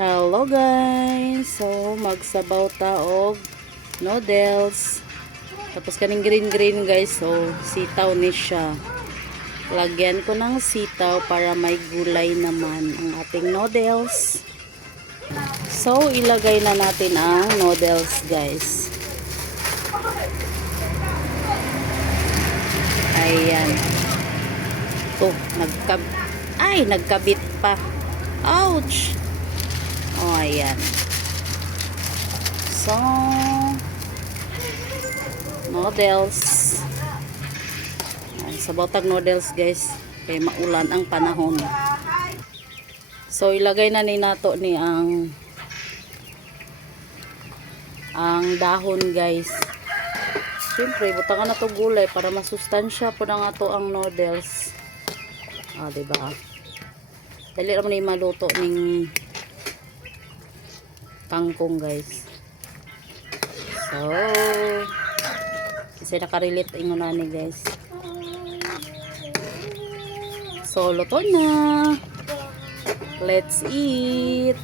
Hello guys! So, magsabaw ta og noodles. Tapos kaning green guys. So, sitaw ni siya. Lagyan ko ng sitaw para may gulay naman ang ating noodles. So, ilagay na natin ang noodles guys. Ayan. Oh, nagkabit pa. Ouch! Oh, ayan. So, noodles. Ayan, sabaw tag noodles guys. Kaya maulan ang panahon. So, ilagay na ni nato ni ang dahon guys. Siyempre, butangan na to gulay para masustansya po na nga to ang noodles. Ah, diba? Dali naman yung maluto ng kangkong guys. So, kasi nakarelate ingon na ni guys. So, luto na. Let's eat.